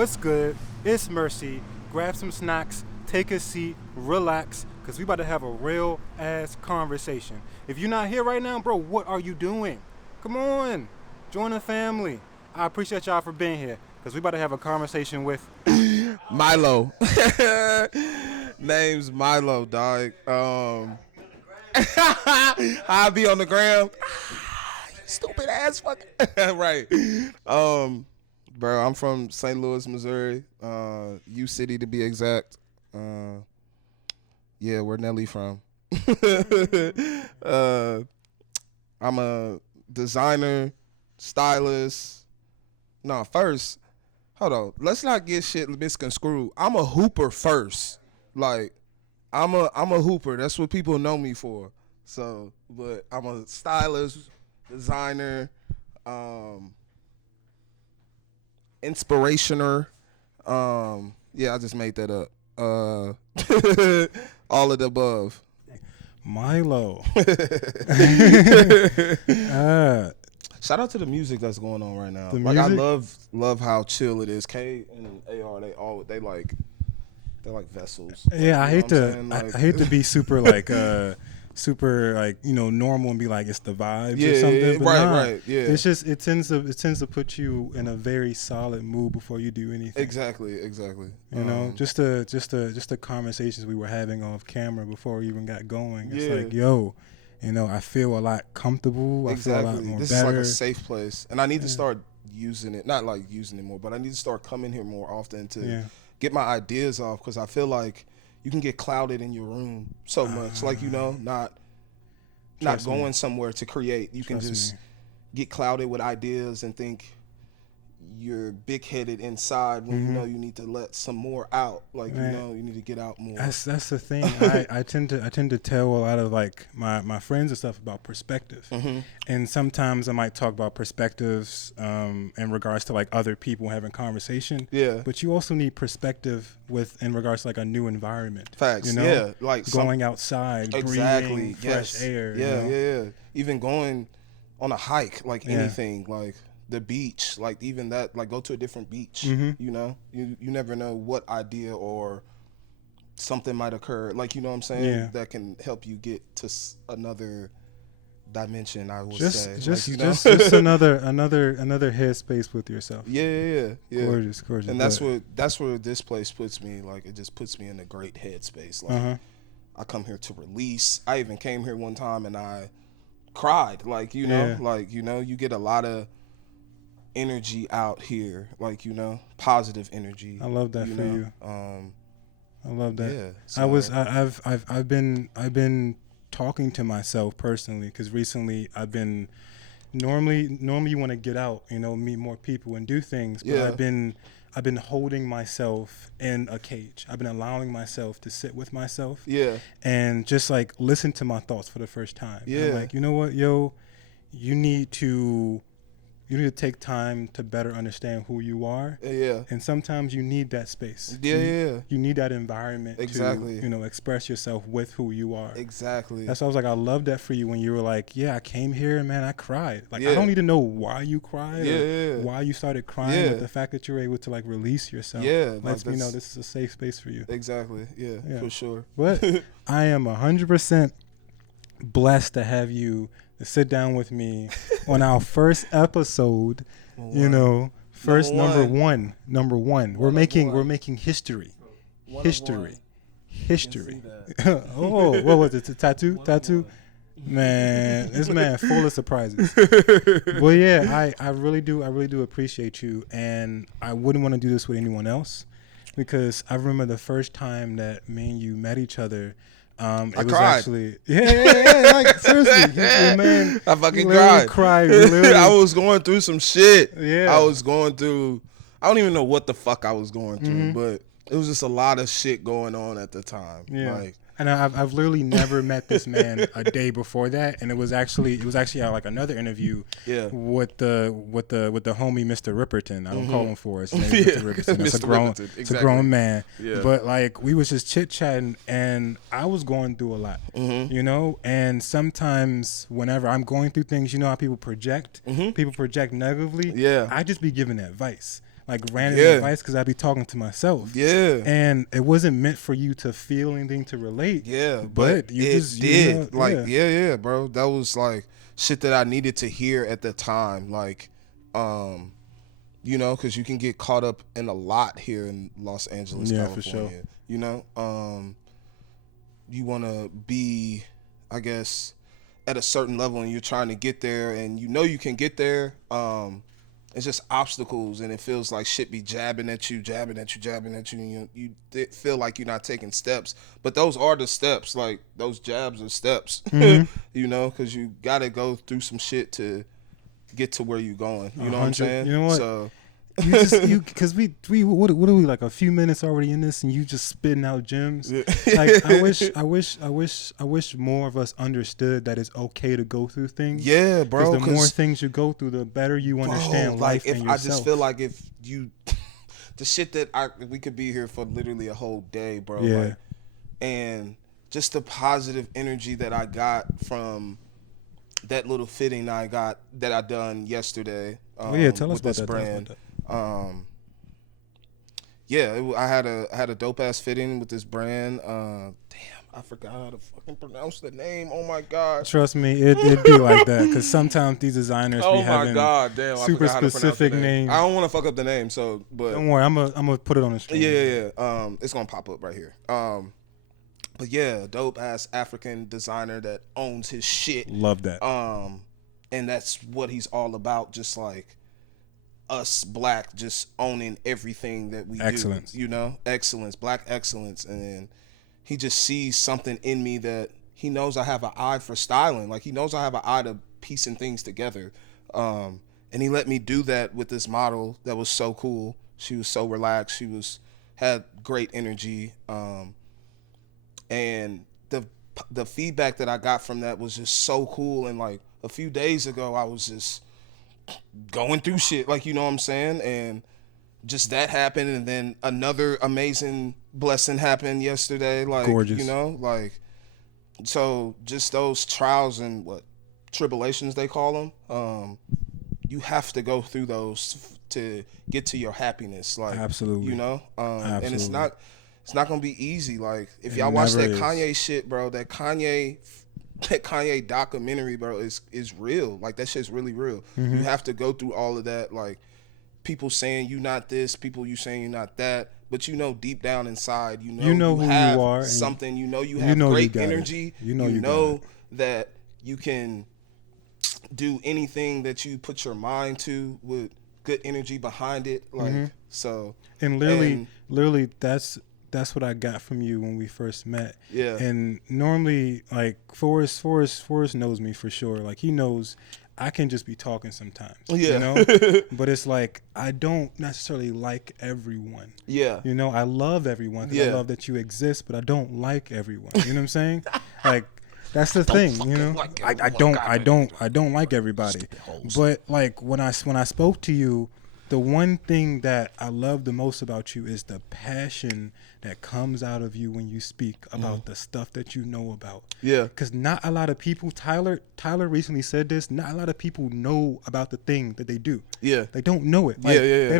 what's good? It's Mercy. Grab some snacks, take a seat, relax, because we about to have a real ass conversation. If you're not here right now, bro, what are you doing? Come on, join the family. I appreciate y'all for being here, because we about to have a conversation with MYLO. Name's MYLO, dog. I be on the gram. You stupid ass fuck. Right. Bro, I'm from St. Louis, Missouri. U City to be exact. Yeah, where Nelly from. I'm a designer, stylist. No, first, hold on. Let's not get shit misconstrued. I'm a hooper first. Like, I'm a hooper. That's what people know me for. So, but I'm a stylist, designer, inspirationer. Yeah, I just made that up. All of the above. MYLO. Shout out to the music that's going on right now. The Like, I music? love how chill it is. K and AR, they're like vessels. Yeah, Like, I hate to I hate to be super normal and be like it's the vibes or something. But right. Yeah, it's just it tends to put you in a very solid mood before you do anything. exactly. You know, just the conversations we were having off camera before we even got going. It's like, yo, you know, I feel a lot comfortable. Exactly. I feel a lot more this better. is like a safe place, and I need to start using it. Not like using it more, but I need to start coming here more often to get my ideas off, because I feel like you can get clouded in your room so much. Like, you know, not going somewhere to create. You can just get clouded with ideas and think you're big-headed inside when you know you need to let some more out. Like, you know, you need to get out more. That's the thing. I tend to tell a lot of like my friends and stuff about perspective, and sometimes I might talk about perspectives in regards to like other people having conversation. Yeah. But you also need perspective in regards to like a new environment. Facts. You know? Yeah. Like going outside, breathing fresh air. Yeah. Even going on a hike, like anything, like the beach, like even that, like go to a different beach. You know, you never know what idea or something might occur. Like, you know what I'm saying? That can help you get to another dimension. I would say, just another headspace with yourself. Yeah. Gorgeous. And that's where this place puts me. Like, it just puts me in a great headspace. Like, I come here to release. I even came here one time and I cried. Like, you know, you get a lot of energy out here, like, you know, positive energy. I love that for you. I love that. Yeah, so I've been talking to myself personally, because recently I've been normally you want to get out, you know, meet more people and do things, but I've been holding myself in a cage. I've been allowing myself to sit with myself and just like listen to my thoughts for the first time. I'm like, you know what, yo, you need to take time to better understand who you are. And sometimes you need that space. You need that environment to, you know, express yourself with who you are. Exactly. That's why I was like, I love that for you when you were like, I came here and man, I cried. Like, I don't need to know why you cried or why you started crying, but the fact that you're able to like release yourself lets me know this is a safe space for you. Exactly. Yeah. For sure. But I am 100% blessed to have you to sit down with me on our first episode. You know, number one. We're making history. Oh, what was it? Tattoo? Man, this man full of surprises. Well, yeah, I really do appreciate you, and I wouldn't want to do this with anyone else, because I remember the first time that me and you met each other. It was cried. Actually, like seriously, man. I fucking cried. I was going through some shit. Yeah, I don't even know what the fuck I was going through, but it was just a lot of shit going on at the time. Yeah. Like, and I've literally never met this man a day before that, and it was actually like another interview with the homie Mr. Ripperton. I don't call him for his name, Mr. Ripperton. It's a grown man. Yeah. But like we was just chit chatting, and I was going through a lot, you know. And sometimes whenever I'm going through things, you know how people project negatively. Yeah. I just be giving advice. like random advice because I be talking to myself. Yeah. And it wasn't meant for you to feel anything to relate. Yeah. But you it just did. You know, like, yeah, bro. That was like shit that I needed to hear at the time. Like, you know, because you can get caught up in a lot here in Los Angeles, California. For sure. You know, you want to be, I guess, at a certain level, and you're trying to get there, and you know you can get there. It's just obstacles, and it feels like shit be jabbing at you, and you feel like you're not taking steps. But those are the steps. Like, those jabs are steps, you know, because you got to go through some shit to get to where you're going. You know what I'm saying? You know what? So, because we what are we, like a few minutes already in this, and you just spitting out gems. Like, I wish more of us understood that it's okay to go through things. Yeah, bro. Because the more things you go through, the better you understand life and yourself. I just feel like if you, the shit that we could be here for literally a whole day, bro. Yeah. Like, and just the positive energy that I got from that little fitting that I done yesterday. Tell us about that brand. I had a dope ass fitting with this brand. Damn, I forgot how to fucking pronounce the name. Oh my god. Trust me, it'd be like that, because sometimes these designers be having super specific names. I don't want to fuck up the name, so but don't worry, I'm gonna put it on the screen. Yeah. It's gonna pop up right here. But yeah, dope ass African designer that owns his shit. Love that. And that's what he's all about. Just like us black, just owning everything that we do, you know, excellence, black excellence. And then he just sees something in me that he knows I have an eye for styling. Like, he knows I have an eye to piecing things together. And he let me do that with this model that was so cool. She was so relaxed. She had great energy. And the feedback that I got from that was just so cool. And like a few days ago, I was just going through shit, like, you know what I'm saying? And just that happened, and then another amazing blessing happened yesterday. Like, gorgeous. You know, like, so just those trials and tribulations they call them, you have to go through those to get to your happiness. Like, absolutely, you know, absolutely. And it's not gonna be easy. Like, if y'all watch that Kanye shit, bro, that Kanye documentary, bro, is real. Like, that shit's really real. You have to go through all of that. Like, people saying you not this, people you saying you not that, but you know deep down inside, you know who have you are, something. You know you have great energy. You know that you can do anything that you put your mind to with good energy behind it. Like, so. And literally, that's what I got from you when we first met. Yeah. And normally, like, Forrest knows me for sure. Like, he knows I can just be talking sometimes. Yeah. You know? But it's like, I don't necessarily like everyone. Yeah. You know, I love everyone. Yeah. I love that you exist, but I don't like everyone. You know what I'm saying? Like, that's the thing, you know? Like, I don't like everybody. But like, when I spoke to you, the one thing that I love the most about you is the passion that comes out of you when you speak about the stuff that you know about. Yeah. Because not a lot of people, Tyler recently said this, not a lot of people know about the thing that they do. Yeah. They don't know it. Like, they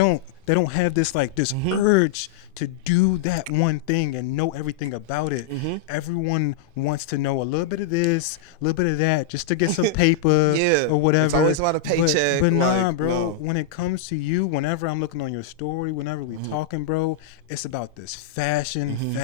don't have this, like, this urge to do that one thing and know everything about it. Everyone wants to know a little bit of this, a little bit of that, just to get some paper or whatever. It's always about a paycheck. But nah, like, bro, no. When it comes to you, whenever I'm looking on your story, whenever we talking, bro, it's about this fashion. And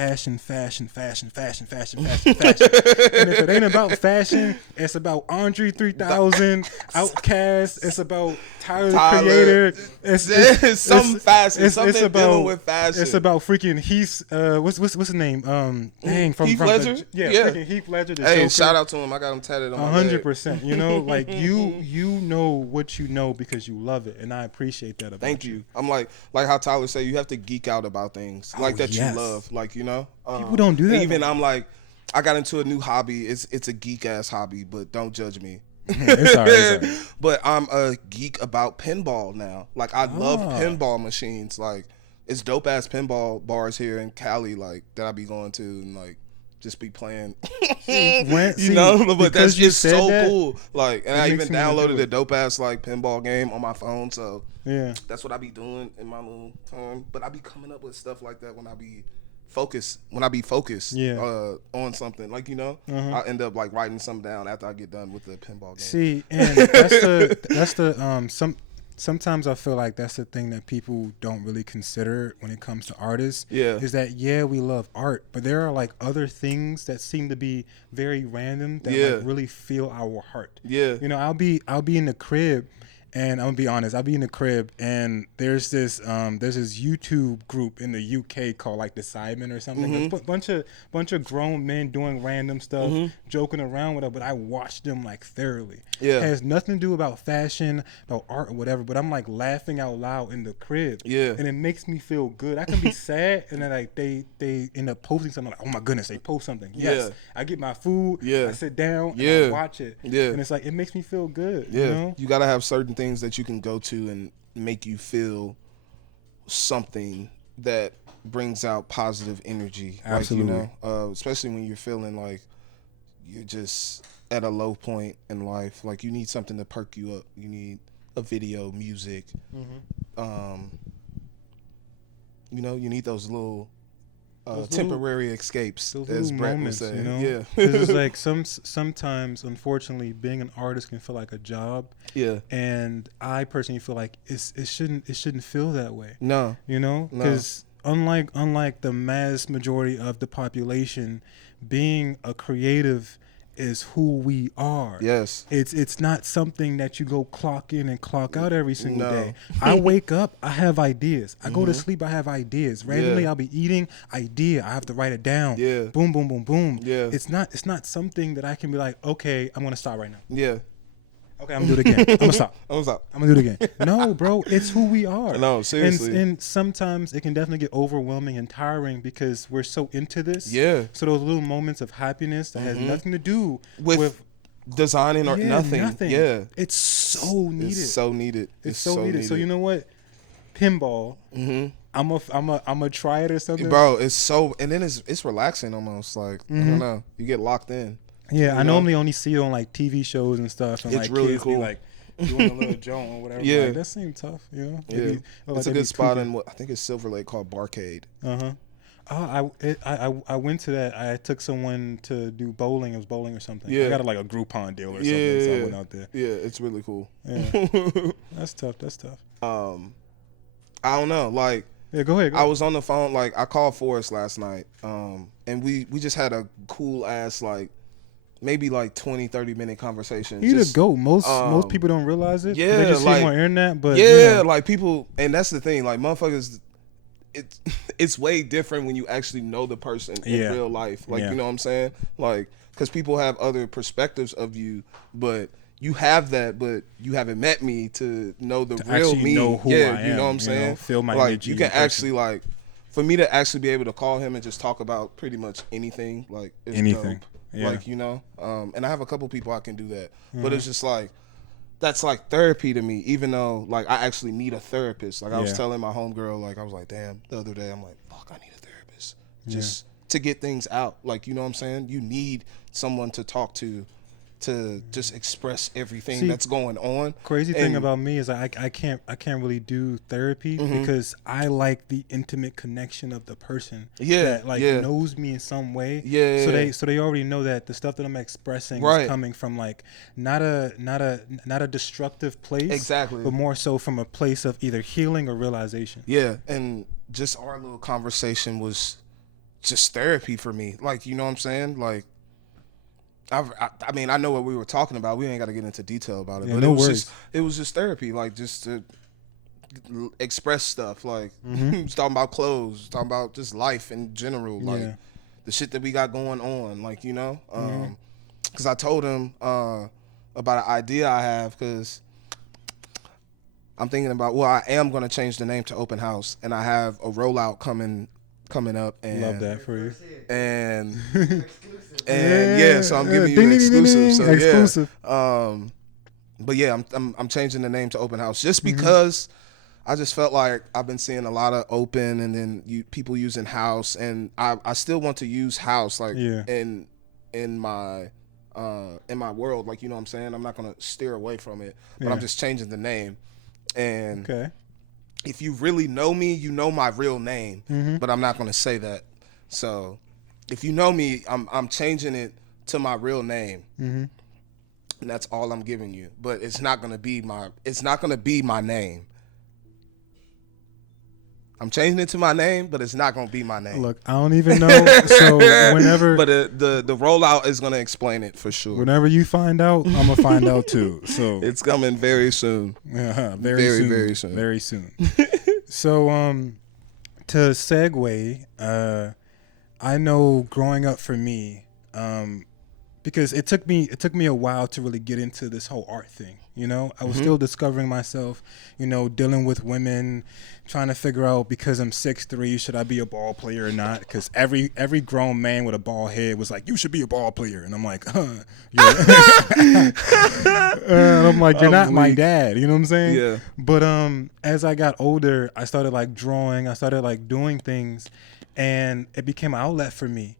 if it ain't about fashion, it's about Andre 3000, Outkast. It's about Tyler the Creator. It's some fashion. Something dealing with fashion. It's about freaking Heath. What's his name? From Heath Ledger. Freaking Heath Ledger. Hey, Joker. Shout out to him. I got him tatted on my leg. 100%. You know, like, you know what you know because you love it, and I appreciate that about Thank you. I'm like how Tyler said, you have to geek out about things that you love. Like, you know, people don't do that. Even I'm like, I got into a new hobby. It's a geek ass hobby, but don't judge me. It's all right. But I'm a geek about pinball now. Like, I love pinball machines. Like, it's dope ass pinball bars here in Cali, like, that I be going to, and like, just be playing. you know, but that's just so that, cool. Like, and I even downloaded a dope ass like pinball game on my phone. So yeah, that's what I be doing in my little time. But I be coming up with stuff like that when I be focused. On something, like, you know, I end up like writing something down after I get done with the pinball game. See, and that's the sometimes I feel like that's the thing that people don't really consider when it comes to artists. Yeah. Is that, we love art, but there are like other things that seem to be very random that like really feel our heart. Yeah. You know, I'll be in the crib, and I'm gonna be honest, I'll be in the crib, and there's this YouTube group in the UK called like the Simon or something. A bunch of grown men doing random stuff, joking around with it, but I watch them like thoroughly. Yeah. It has nothing to do about fashion, about art or whatever, but I'm like laughing out loud in the crib. Yeah. And it makes me feel good. I can be sad, and then like they end up posting something, like, oh my goodness, they post something. Yes. I get my food, I sit down, and I watch it. Yeah. And it's like, it makes me feel good. Yeah. You know? You gotta have certain things that you can go to and make you feel something that brings out positive energy. Absolutely. Like, you know, especially when you're feeling like you're just at a low point in life. Like, you need something to perk you up. You need a video, music. You know, you need those little temporary escapes. Those as little Brett moments, was saying. you know. Yeah. Because it's like sometimes, unfortunately, being an artist can feel like a job. Yeah. And I personally feel like it shouldn't feel that way. No. You know, because unlike the mass majority of the population, being a creative is who we are. Yes. It's not something that you go clock in and clock out every single day. I wake up, I have ideas. I go to sleep, I have ideas. Randomly, I'll be eating, idea. I have to write it down. Yeah. Boom, boom, boom, boom. Yeah. It's not something that I can be like, okay, I'm gonna stop right now. Yeah. Okay, I'm gonna do it again. I'm gonna stop. I'm gonna do it again. No, bro, it's who we are. No, seriously. And sometimes it can definitely get overwhelming and tiring because we're so into this. Yeah. So those little moments of happiness that has nothing to do with designing or nothing. Yeah. It's so needed. It's so needed. It's so needed. So you know what? Pinball. I'm a try it or something. Bro, it's so, and then it's relaxing almost. Like, I don't know. You get locked in. Yeah, I normally only see it on like TV shows and stuff, and it's like really kids cool. be like doing a little joint or whatever. Yeah, like, that seemed tough, you know. Yeah, it's a good spot in what I think it's Silver Lake called Barcade. Oh, I went to that. I took someone to do bowling. It was bowling or something. Yeah, I got like a Groupon deal or something. So I went out there. Yeah, it's really cool. Yeah, that's tough. I don't know, like. Yeah, go ahead. I was on the phone, like I called Forrest last night, and we just had a cool ass like. Maybe like 20-30 minute conversation. You the GOAT. Most people don't realize it. Yeah, they just like, see it on internet, but like people, and that's the thing. Like motherfuckers, it's way different when you actually know the person in real life. Like you know what I'm saying? Like because people have other perspectives of you, but you have that, but you haven't met me to know the real me. Know who I am, you know what I'm saying? Feel my like energy. You can actually like, for me to actually be able to call him and just talk about pretty much anything, like it's anything. Dope. Yeah. Like, you know, and I have a couple people I can do that, but it's just like, that's like therapy to me, even though like I actually need a therapist. Like I was telling my homegirl, like I was like, damn, the other day I'm like, fuck, I need a therapist just to get things out. Like, you know what I'm saying? You need someone to talk to just express everything that's going on. Crazy thing about me is I can't really do therapy because I like the intimate connection of the person that knows me in some way. So they already know that the stuff that I'm expressing is coming from like not a destructive place. Exactly. But more so from a place of either healing or realization. Yeah, and just our little conversation was just therapy for me. Like, you know what I'm saying? Like I mean, I know what we were talking about. We ain't got to get into detail about it, but it was just therapy, like just to express stuff. Like talking about clothes, talking about just life in general, like the shit that we got going on, like, you know. Because I told him about an idea I have, because I'm thinking about. Well, I am gonna change the name to Open House, and I have a rollout coming up. And love that for you. And so I'm giving you an exclusive. So exclusive. But yeah, I'm changing the name to Open House just because I just felt like I've been seeing a lot of open, and then people using house, and I still want to use house like in my world, like, you know what I'm saying? I'm not gonna steer away from it, but I'm just changing the name. And if you really know me, you know my real name, but I'm not gonna say that. So if you know me, I'm changing it to my real name, and that's all I'm giving you. But it's not gonna be my name. I'm changing it to my name, but it's not gonna be my name. Look, I don't even know. So whenever, but the rollout is gonna explain it for sure. Whenever you find out, I'm gonna find out too. So it's coming very soon. Very soon. So to segue, I know growing up for me, because it took me a while to really get into this whole art thing. You know, I was still discovering myself, you know, dealing with women, trying to figure out, because I'm 6'3", should I be a ball player or not? Because every grown man with a bald head was like, you should be a ball player. And I'm like, and I'm like, you're not my dad. You know what I'm saying? Yeah. But as I got older, I started like drawing. I started like doing things, and it became an outlet for me.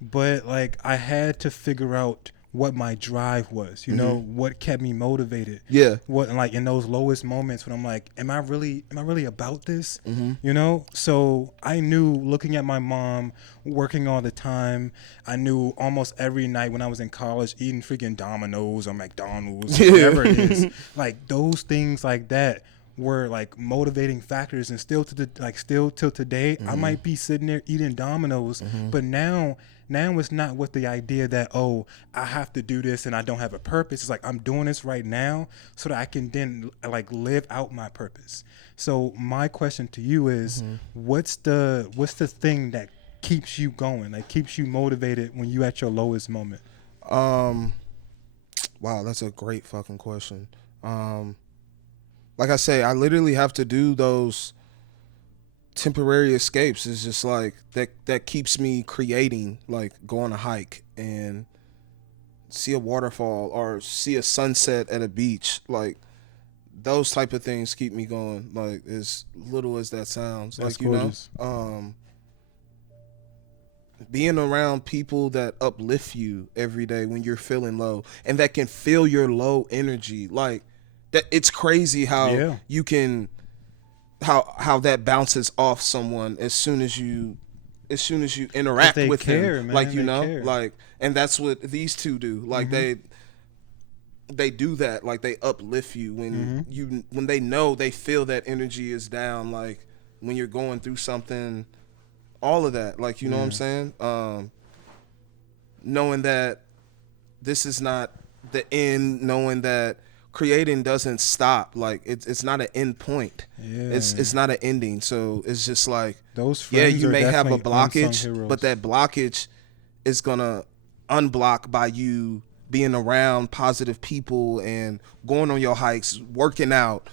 But like I had to figure out what my drive was, you know, what kept me motivated. Yeah. What, like in those lowest moments when I'm like, am I really about this? You know? So I knew, looking at my mom working all the time, I knew almost every night when I was in college eating freaking Domino's or McDonald's, whatever it is, like those things like that were like motivating factors. And still till today, I might be sitting there eating Domino's, but now it's not with the idea that, oh, I have to do this and I don't have a purpose. It's like, I'm doing this right now so that I can then like live out my purpose. So my question to you is, what's the thing that keeps you going, like keeps you motivated when you at your lowest moment? Wow, that's a great fucking question. Like I say, I literally have to do those temporary escapes. Is just like that keeps me creating, like go on a hike and see a waterfall or see a sunset at a beach. Like those type of things keep me going, like as little as that sounds. That's like, you gorgeous. know, being around people that uplift you every day when you're feeling low, and that can feel your low energy. Like that, it's crazy how you can how that bounces off someone as soon as you interact with them, man. Like, you know, like, and that's what these two do. Like they do that. Like they uplift you when when they know, they feel that energy is down. Like when you're going through something, all of that. Like, you know what I'm saying? Knowing that this is not the end, knowing that creating doesn't stop. Like it's not an end point. It's not an ending. So it's just like, those friends, you may have a blockage, but that blockage is gonna unblock by you being around positive people and going on your hikes, working out,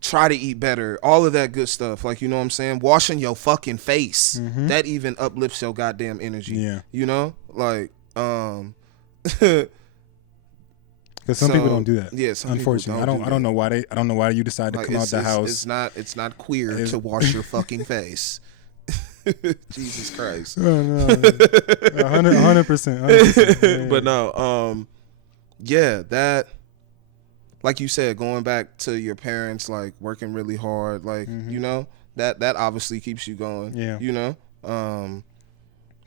try to eat better, all of that good stuff. Like, you know what I'm saying? Washing your fucking face, that even uplifts your goddamn energy. You know, like because some people don't do that. Yes, yeah, unfortunately, I don't know why I don't know why you decided to come out the house. It's not queer to wash your fucking face. Jesus Christ. Oh, no, 100%. But no, that, like you said, going back to your parents, like working really hard, like you know, that obviously keeps you going. You know,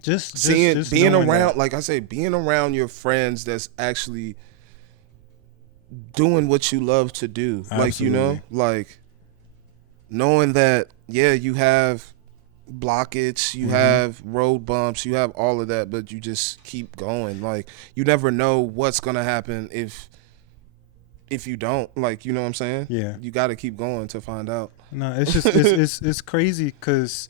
just being around that. Like I say, being around your friends that's actually doing what you love to do. Absolutely. Like, you know, like knowing that, you have blockage, you have road bumps, you have all of that, but you just keep going. Like, you never know what's gonna happen if you don't, like, you know what I'm saying? You got to keep going to find out. No, it's just it's crazy because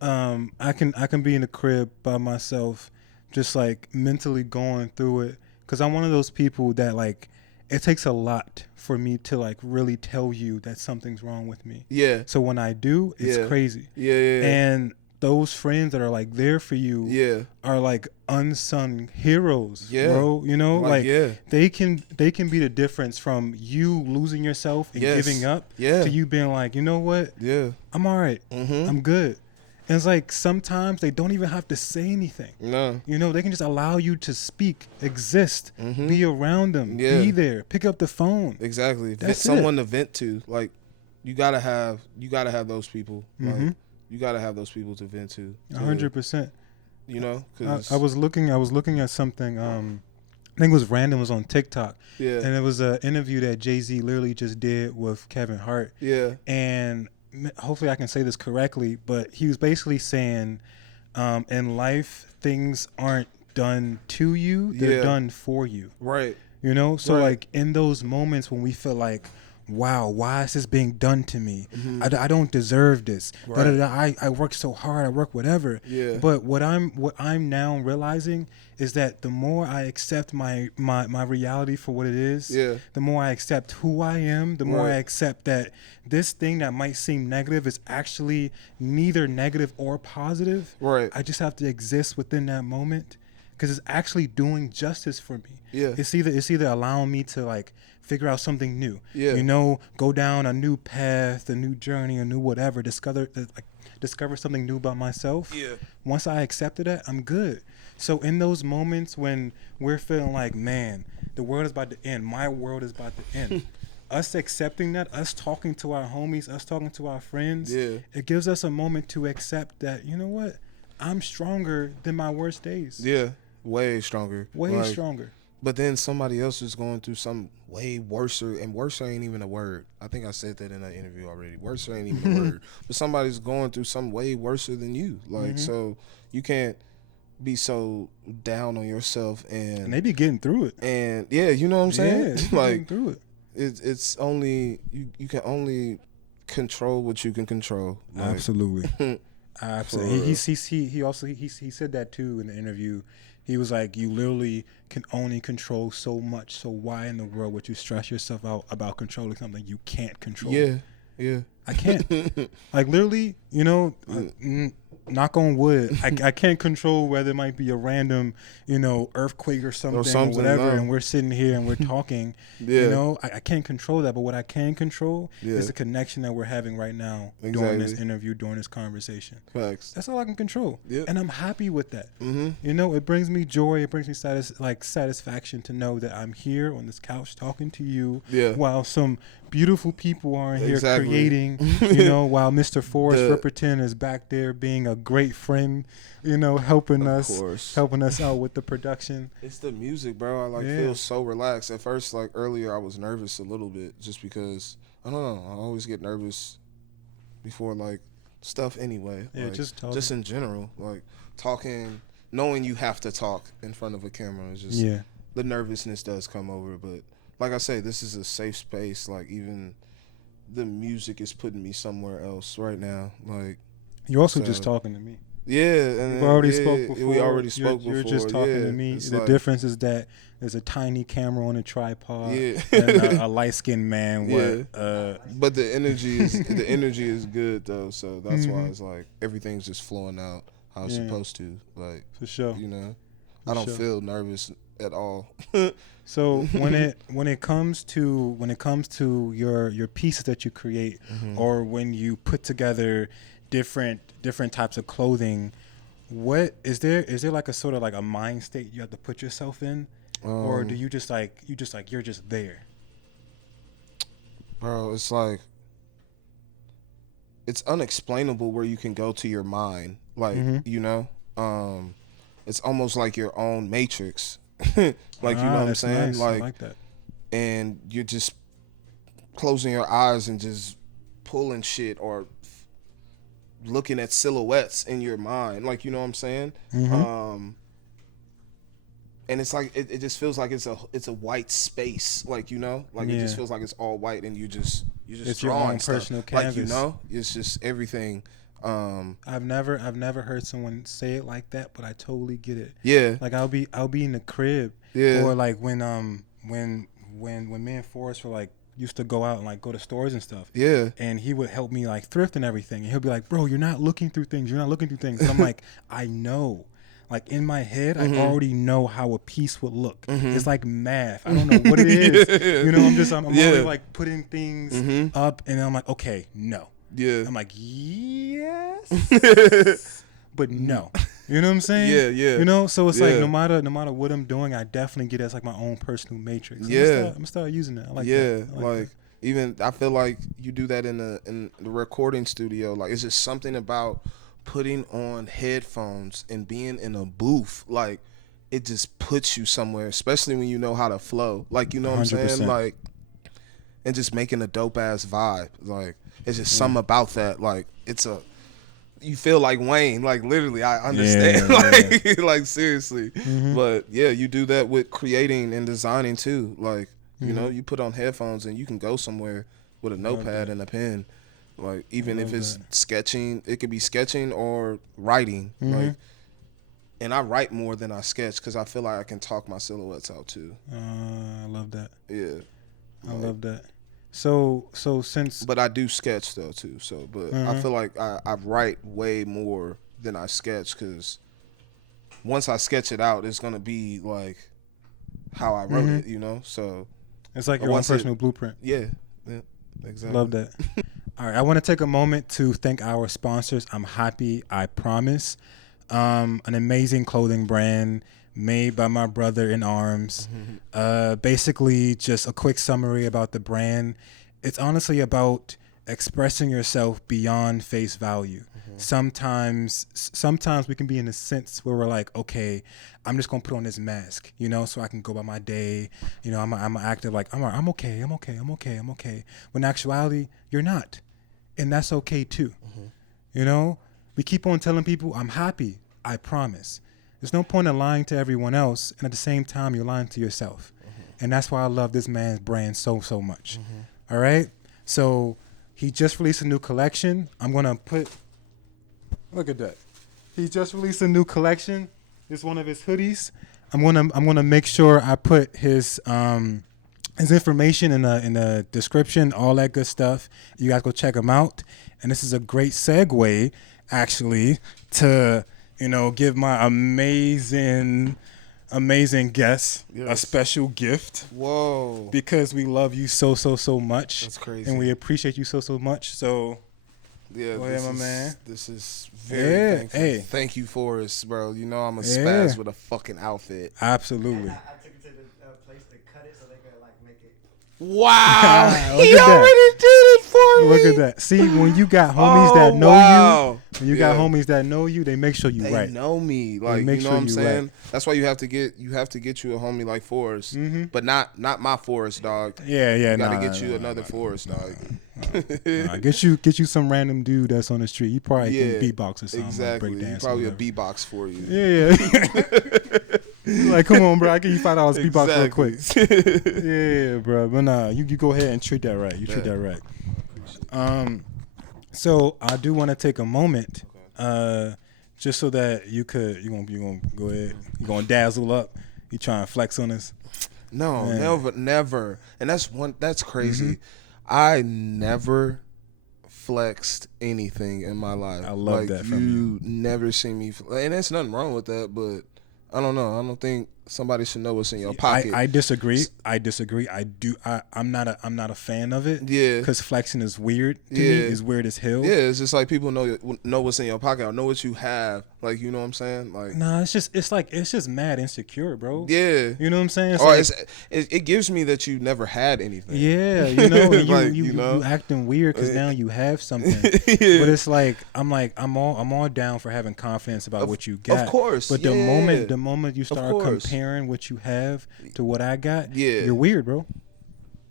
I can be in the crib by myself, just like mentally going through it, because I'm one of those people that, like, it takes a lot for me to like really tell you that something's wrong with me. So when I do, it's crazy. And those friends that are like there for you are like unsung heroes, bro. You know, like they can be the difference from you losing yourself and giving up to you being like, you know what? Yeah, I'm all right. I'm good. And it's like sometimes they don't even have to say anything. No. You know, they can just allow you to speak, exist, be around them, be there, pick up the phone. Exactly. That's someone to vent to. Like you gotta have those people. Like you gotta have those people to vent to. 100%. You know, I was looking at something. I think it was random. It was on TikTok. Yeah. And it was an interview that Jay-Z literally just did with Kevin Hart. Yeah. And hopefully I can say this correctly, but he was basically saying, in life, things aren't done to you; they're done for you. Right. You know, so like in those moments when we feel like, wow, why is this being done to me? I don't deserve this. Right. I work so hard. I work whatever. Yeah. But what I'm now realizing is that the more I accept my reality for what it is, the more I accept who I am, the more I accept that this thing that might seem negative is actually neither negative or positive. Right. I just have to exist within that moment because it's actually doing justice for me. Yeah. It's either allowing me to like figure out something new. Yeah. You know, go down a new path, a new journey, a new whatever, discover something new about myself. Yeah. Once I accepted that, I'm good. So in those moments when we're feeling like, man, the world is about to end, my world is about to end, us accepting that, us talking to our homies, us talking to our friends, it gives us a moment to accept that, you know what, I'm stronger than my worst days. Yeah, way stronger. Way stronger. But then somebody else is going through some way worser, and worser ain't even a word. I think I said that in that interview already. Worser ain't even a word. But somebody's going through some way worser than you. Like, so you can't be so down on yourself. And they be getting through it. And, yeah, you know what I'm saying? Yeah, like, getting through it. It's only, you can only control what you can control. Like, absolutely. Absolutely. He said that, too, in the interview. He was like, you literally can only control so much. So why in the world would you stress yourself out about controlling something you can't control? Yeah. I can't. Like, literally, you know, knock on wood, I can't control whether it might be a random, you know, earthquake or something or whatever, and we're sitting here and we're talking. You know, I can't control that. But what I can control is the connection that we're having right now during this interview, during this conversation. Facts. That's all I can control. Yep. And I'm happy with that. You know, it brings me joy. It brings me satisfaction to know that I'm here on this couch talking to you while some beautiful people are in here creating, you know, while Mr. Forrest Ripperton is back there being a great friend, you know, helping us out with the production. It's the music, bro. I feel so relaxed. At first, like earlier, I was nervous a little bit just because, I don't know, I always get nervous before like stuff anyway. Yeah, like, just in general, like talking, knowing you have to talk in front of a camera is just, the nervousness does come over, but like I say, this is a safe space. Like, even the music is putting me somewhere else right now. Like, you also just talking to me. Yeah, and we already spoke before. We already spoke before. You're just talking to me. The difference is that there's a tiny camera on a tripod and a light skinned man. But the energy is good though. So that's why it's like everything's just flowing out how it's supposed to. Like, for sure. You know, I don't feel nervous at all. So when it comes to your pieces that you create, or when you put together different types of clothing, what is there like a sort of like a mind state you have to put yourself in, or do you just you're just there? Bro, it's like, it's unexplainable where you can go to your mind, like, you know, it's almost like your own matrix. Like, you know what I'm saying? Nice. I like that. And you're just closing your eyes and just pulling shit or looking at silhouettes in your mind. Like, you know what I'm saying? And it's like, it just feels like it's a white space. Like, you know, like it just feels like it's all white and you're just it's drawing your own personal canvas. Like, you know, it's just everything. I've never heard someone say it like that, but I totally get it. Yeah. Like, I'll be in the crib, or like when when me and Forrest were like used to go out and like go to stores and stuff. Yeah. And he would help me like thrift and everything. And he'll be like, bro, you're not looking through things. You're not looking through things. And I'm like, I know. Like in my head, I already know how a piece would look. It's like math. I don't know what it is. You know, I'm already like putting things up, and then I'm like, okay, no. Yeah. I'm like, yes, but no. You know what I'm saying? Yeah, yeah. You know, so it's like no matter what I'm doing, I definitely get it as like my own personal matrix. So I'm gonna start using that. I like that. I like that. Even I feel like you do that in the recording studio. Like, it's just something about putting on headphones and being in a booth, like it just puts you somewhere, especially when you know how to flow, like, you know what 100%. I'm saying, like, and just making a dope ass vibe. Like, it's just something about that, like, you feel like Wayne, like, literally. I understand. Like seriously. But yeah, you do that with creating and designing too. Like, you know, you put on headphones and you can go somewhere with a notepad and a pen. Like, even if it's sketching, it could be sketching or writing. Like, and I write more than I sketch because I feel like I can talk my silhouettes out too. I love that. Yeah, I love that. So since, but I do sketch though too. So, but I feel like I write way more than I sketch because once I sketch it out, it's gonna be like how I wrote it. You know, so it's like your own personal blueprint. Yeah, exactly. Love that. All right, I want to take a moment to thank our sponsors. I'm Happy, I Promise. An amazing clothing brand made by my brother in arms. Basically, just a quick summary about the brand. It's honestly about expressing yourself beyond face value. Sometimes we can be in a sense where we're like, okay, I'm just gonna put on this mask, you know, so I can go by my day. You know, I'm active like I'm okay. When in actuality, you're not. And that's okay too. You know, we keep on telling people, I'm happy, I promise. There's no point in lying to everyone else, and at the same time, you're lying to yourself. And that's why I love this man's brand so much. All right? So he just released a new collection. I'm going to put, look at that. He just released a new collection. It's one of his hoodies. I'm gonna make sure I put his information in the description, all that good stuff. You guys go check him out. And this is a great segue, actually, to, you know, give my amazing guest a special gift. Whoa! Because we love you so much. That's crazy. And we appreciate you so much. So yeah, go ahead, my man. This is very thankful. Hey. Thank you, Forrest, bro. You know I'm a spaz with a fucking outfit. Absolutely. I took it to the place to cut it so they could like make it. Wow! He already did it for me. Look at that. See, when you got homies that know you, when you got homies that know you, they make sure you they right. They know me, like, you know what I'm saying. Right. That's why you have to get you a homie like Forrest, but not my Forrest, dog. Yeah. You gotta get you another Forrest, dog. Get you some random dude that's on the street. He probably can beatbox or something. Exactly. Break dance probably a beatbox for you. Yeah. Like, come on, bro. I give you $5 beatbox real quick. Yeah, bro. But nah, you go ahead and treat that right. You treat that right. So I do want to take a moment, just so that you gonna go ahead. You gonna dazzle up. You trying to flex on us? No, never. And that's crazy. I never flexed anything in my life. I love that from you. Never seen me, and there's nothing wrong with that, but I don't know. I don't think somebody should know what's in your pocket. I disagree. I'm not a fan of it. Yeah. Because flexing is weird to me. It's weird as hell. Yeah, it's just like people know what's in your pocket or know what you have. Like, you know what I'm saying? Like, nah, it's just mad insecure, bro. Yeah. You know what I'm saying? It gives me that you never had anything. Yeah, you know, like, you acting weird because now you have something. But it's like I'm all down for having confidence about what you got. Of course. But the moment you start comparing what you have to what I got, you're weird, bro.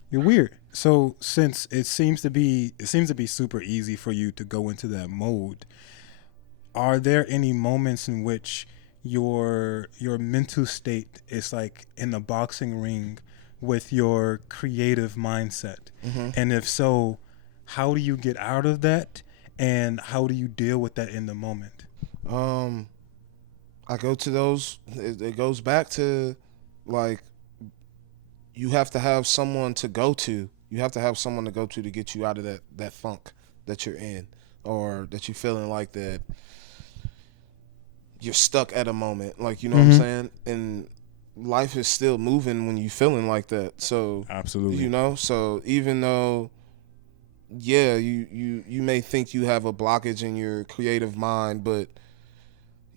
You're weird. So since it seems to be super easy for you to go into that mode, are there any moments in which your mental state is like in the boxing ring with your creative mindset? And if so, how do you get out of that, and how do you deal with that in the moment? I go to those. It goes back to, like, you have to have someone to go to. You have to have someone to go to get you out of that funk that you're in, or that you're feeling like that you're stuck at a moment. Like, you know what I'm saying? And life is still moving when you feeling like that. So absolutely, you know, so even though, yeah, you may think you have a blockage in your creative mind, but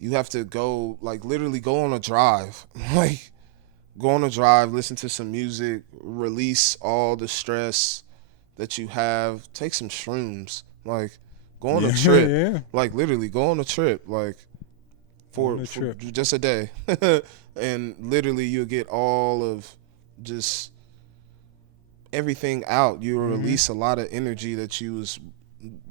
you have to go, like, literally go on a drive. Like, go on a drive, listen to some music, release all the stress that you have. Take some shrooms. Like, go on a trip. Yeah. Like, literally, go on a trip. Like, for just a day. And literally, you'll get all of just everything out. You'll release a lot of energy that you was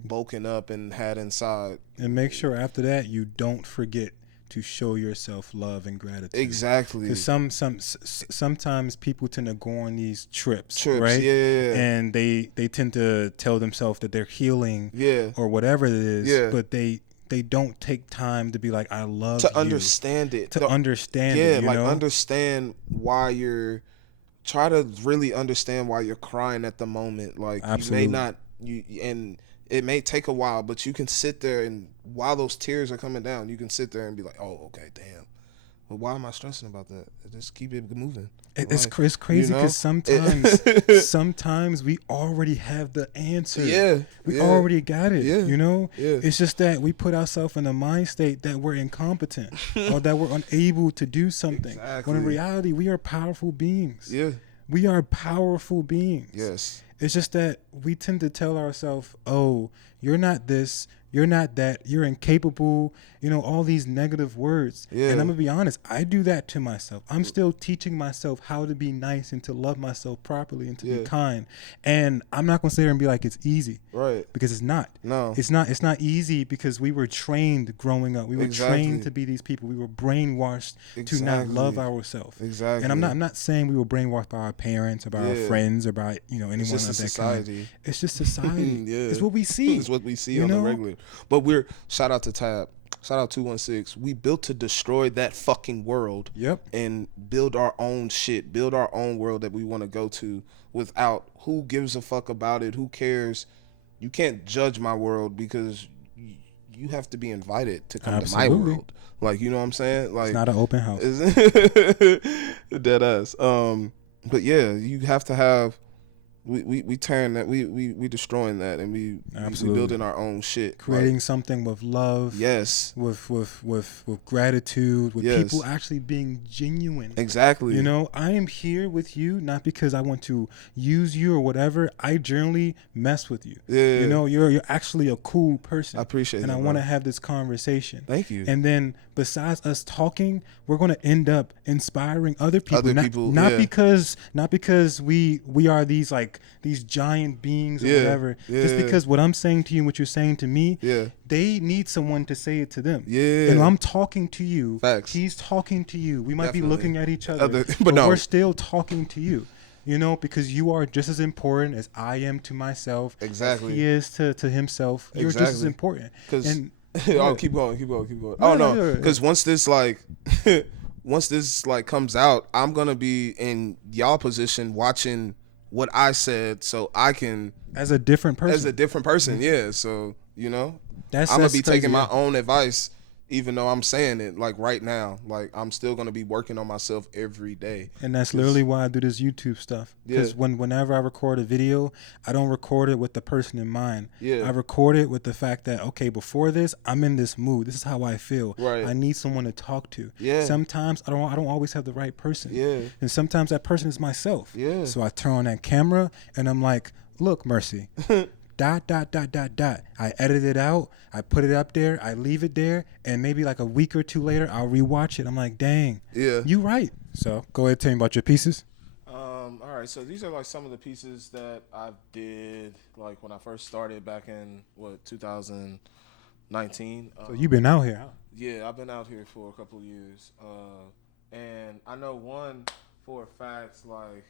bulking up and had inside. And make sure after that you don't forget to show yourself love and gratitude. Exactly. Because sometimes people tend to go on these trips, right? Yeah. And they tend to tell themselves that they're healing, yeah, or whatever it is. Yeah. But they don't take time to be like, I love to you. understand it. To understand yeah, it. You like know? understand why you're. Try to really understand why you're crying at the moment. Like, absolutely. You may not, and it may take a while, but you can sit there, and while those tears are coming down, you can sit there and be like, oh, okay, damn. But why am I stressing about that? Just keep it moving. It's crazy because sometimes we already have the answer. Yeah. We already got it. Yeah. You know? Yeah. It's just that we put ourselves in a mind state that we're incompetent or that we're unable to do something. Exactly. When in reality, we are powerful beings. Yeah. We are powerful beings. Yes. It's just that we tend to tell ourselves, oh, you're not this, you're not that, you're incapable, you know, all these negative words. Yeah. And I'm going to be honest, I do that to myself. I'm still teaching myself how to be nice and to love myself properly and to be kind. And I'm not going to sit here and be like, it's easy. Right. Because it's not. No. It's not easy because we were trained growing up. We were trained to be these people. We were brainwashed to not love ourselves. Exactly. And I'm not saying we were brainwashed by our parents or by our friends or by, you know, anyone it's of just that society. kind. It's just society. Yeah. It's what we see. It's what we see on the regular. But we're, shout out to Tab. Shout out 216. We built to destroy that fucking world. Yep. And build our own shit. Build our own world that we want to go to without who gives a fuck about it. Who cares? You can't judge my world because you have to be invited to come to my world. Like, you know what I'm saying? Like, it's not an open house. Dead ass. But yeah, you have to have. We turn that, we destroying that, and we building our own shit, creating something with love, yes, with gratitude, with people actually being genuine. Exactly. You know, I am here with you not because I want to use you or whatever. I generally mess with you. Yeah. You know, you're actually a cool person. I appreciate it, and I want to have this conversation. Thank you. And then besides us talking, we're going to end up inspiring other people. Not because we are these like these giant beings or whatever. Just because what I'm saying to you and what you're saying to me, they need someone to say it to them. Yeah. And I'm talking to you. Facts. He's talking to you. We might be looking at each other, but we're still talking to you. You know, because you are just as important as I am to myself. Exactly. As he is to himself. You're just as important. And oh, keep going. Oh no, because once this comes out, I'm gonna be in y'all position watching what I said, so I can as a different person. Yeah. So you know, I'm gonna be crazy, taking my own advice, even though I'm saying it like right now. Like, I'm still gonna be working on myself every day. And that's literally why I do this YouTube stuff. Because whenever I record a video, I don't record it with the person in mind. Yeah. I record it with the fact that, okay, before this, I'm in this mood. This is how I feel. Right. I need someone to talk to. Yeah. Sometimes I don't always have the right person. Yeah. And sometimes that person is myself. Yeah. So I turn on that camera and I'm like, look, Mercy. ... I edit it out. I put it up there. I leave it there. And maybe like a week or two later, I'll rewatch it. I'm like, dang. Yeah. You right. So go ahead and tell me about your pieces. All right. So these are like some of the pieces that I did like when I first started back in 2019. So you've been out here, huh? Yeah, I've been out here for a couple of years. And I know one for a fact, like,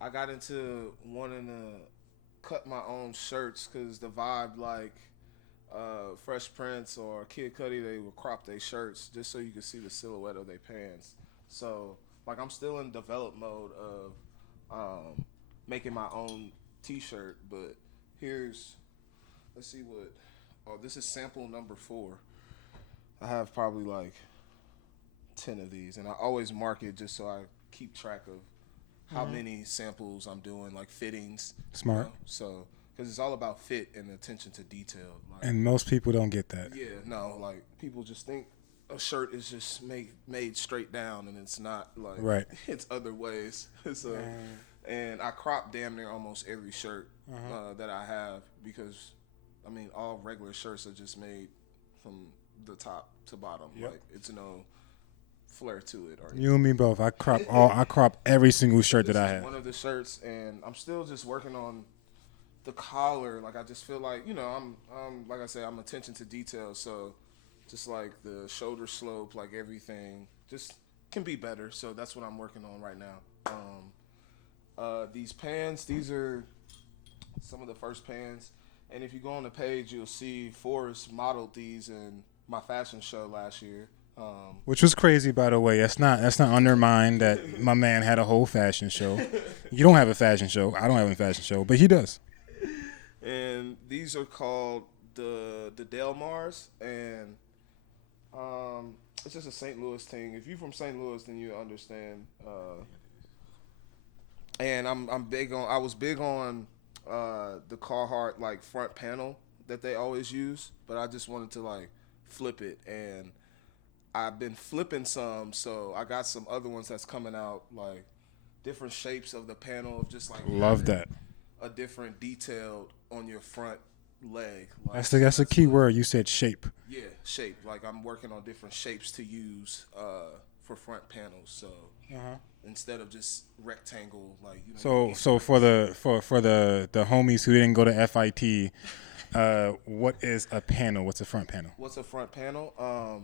I got into wanting to cut my own shirts because the vibe, like Fresh Prince or Kid Cudi, they would crop their shirts just so you could see the silhouette of their pants. So like, I'm still in develop mode of making my own T-shirt. But let's see what. Oh, this is sample number 4. I have probably like 10 of these, and I always mark it just so I keep track of how many samples I'm doing, like fittings. Smart. So, because it's all about fit and attention to detail. Like, And most people don't get that. yeah, no, like people just think a shirt is just made straight down, and it's not. Like, Right. It's other ways. So, and I crop damn near almost every shirt that I have, because I mean all regular shirts are just made from the top to bottom. Yep. Like, it's no flair to it. Or You and me both. I crop every single shirt that I have. One of the shirts, and I'm still just working on the collar. Like, I just feel like, I'm like I said, I'm attention to detail. So just like the shoulder slope, like everything just can be better. So that's what I'm working on right now. These pants, these are some of the first pants. And if you go on the page, you'll see Forrest modeled these in my fashion show last year. Which was crazy, by the way. That's not undermined that my man had a whole fashion show. You don't have a fashion show. I don't have a fashion show, but he does. And these are called the Del Mars, and it's just a St. Louis thing. If you're from St. Louis, then you understand. And I was big on the Carhartt like front panel that they always use, but I just wanted to like flip it, and I've been flipping some, so I got some other ones that's coming out, like different shapes of the panel, just like Love that. a different detail on your front leg. Like, That's a key word. You said shape. Yeah, shape. Like, I'm working on different shapes to use for front panels. So instead of just rectangle, like, So for the homies who didn't go to FIT, what is a panel? What's a front panel? What's a front panel?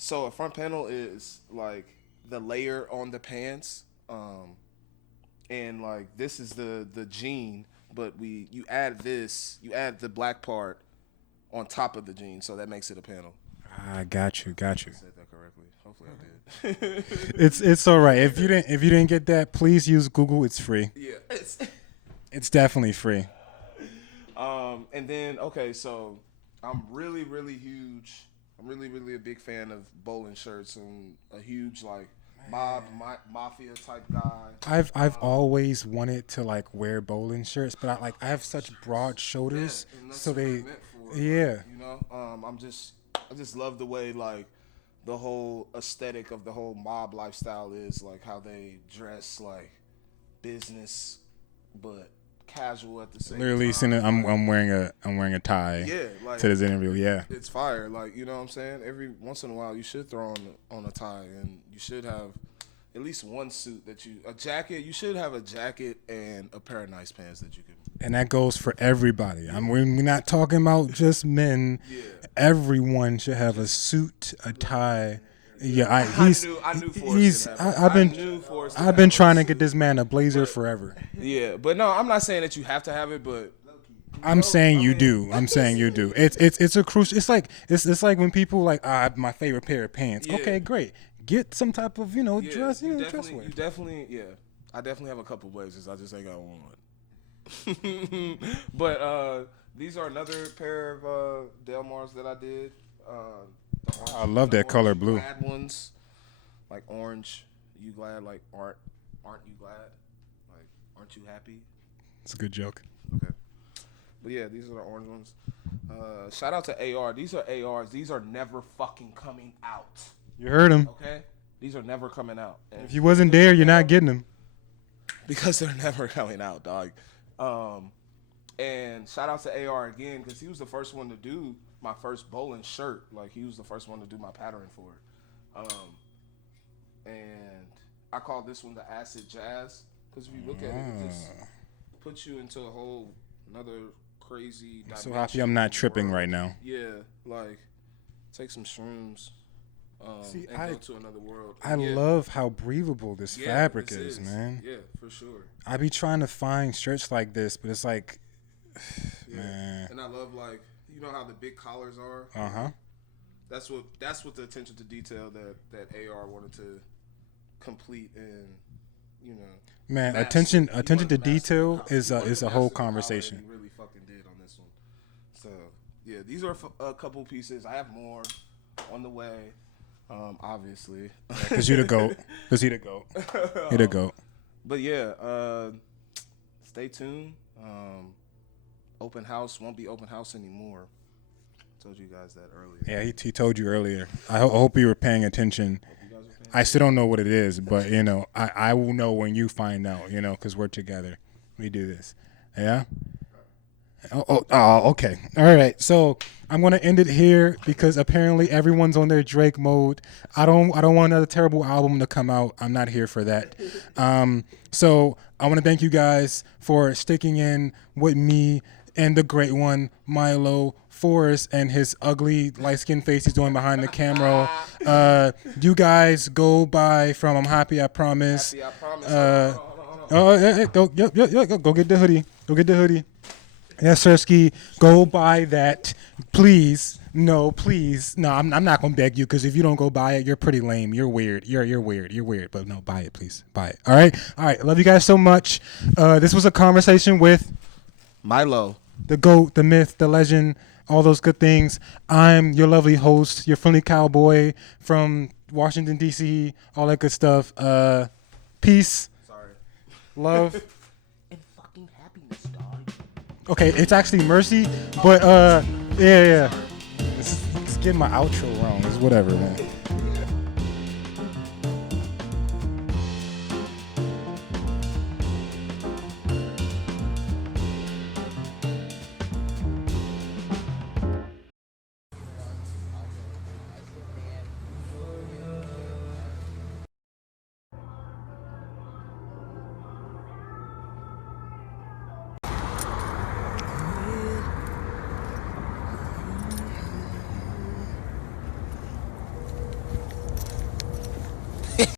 So a front panel is like the layer on the pants, and like this is the jean, but you add the black part on top of the jean, so that makes it a panel. I got you. I said that correctly. Hopefully I did. It's all right. If you didn't get that, please use Google. It's free. Yeah, It's definitely free. And then so I'm really huge. I'm really a big fan of bowling shirts, and a huge like mafia type guy. I've always wanted to like wear bowling shirts, but I have such broad shoulders, so they I just love the way like the whole aesthetic of the whole mob lifestyle is, like how they dress like business but casual at the same literally time. I'm wearing a tie like, to this interview. Yeah, it's fire. Like, you know what I'm saying? Every once in a while you should throw on a tie, and you should have at least one suit a jacket. You should have a jacket and a pair of nice pants that you can. And that goes for everybody. We're not talking about just men. Yeah. Everyone should have a suit, a tie. Yeah, I knew Forrest. I've been trying to get this man a blazer forever. Yeah, but no, I'm not saying that you have to have it, but I'm saying you do. It's a crucial. It's like when people like my favorite pair of pants. Yeah. Okay, great. Get some type of dress. Dress wear. You definitely I definitely have a couple blazers. I just ain't got one. But these are another pair of Del Mars that I did. I love that color blue. Glad ones, like orange. You glad? Like aren't you glad? Like, aren't you happy? It's a good joke. Okay. But yeah, these are the orange ones. Shout out to AR. These are ARs. These are never fucking coming out. You heard him. Okay. These are never coming out. And if you wasn't there, you're not getting them. Because they're never coming out, dog. And shout out to AR again, because he was the first one to do my first bowling shirt. Like, he was the first one to do my pattern for it. And I call this one the Acid Jazz, because if you look at it, it just puts you into a whole another crazy dimension. I'm so happy I'm not tripping right now. Yeah, like, take some shrooms. Go to another world. I love how breathable this fabric is, man. Yeah, for sure. I be trying to find shirts like this, but it's like, man. And I love, like, you know how the big collars are? That's what the attention to detail that AR wanted to complete, and Man, attention to detail is a whole conversation. He really fucking did on this one. So yeah, these are a couple pieces. I have more on the way. Obviously, because you the goat. Because he the goat. He the goat. But yeah, stay tuned. Open house won't be open house anymore. Told you guys that earlier. Yeah, he told you earlier. I hope you were paying attention. I still don't know what it is, but you know, I will know when you find out. You know, because we're together. We do this. Yeah. Oh, okay. All right. So I'm gonna end it here because apparently everyone's on their Drake mode. I don't want another terrible album to come out. I'm not here for that. So I want to thank you guys for sticking in with me and the great one, MYLO, Forrest, and his ugly light skinned face he's doing behind the camera. You guys go by from I'm Happy I Promise. Happy, I promise. Go get the hoodie. Go get the hoodie. Yes, Sirski, go buy that, please. No, please. No, I'm not gonna beg you because if you don't go buy it, you're pretty lame. You're weird. You're weird. You're weird. But no, buy it, please. Buy it. All right. Love you guys so much. This was a conversation with MYLO, the GOAT, the myth, the legend, all those good things. I'm your lovely host, your friendly cowboy from Washington D.C. All that good stuff. Peace. Sorry. Love. And fucking happiness, dog. Okay, it's actually Mercy, but yeah. It's getting my outro wrong. It's whatever, man.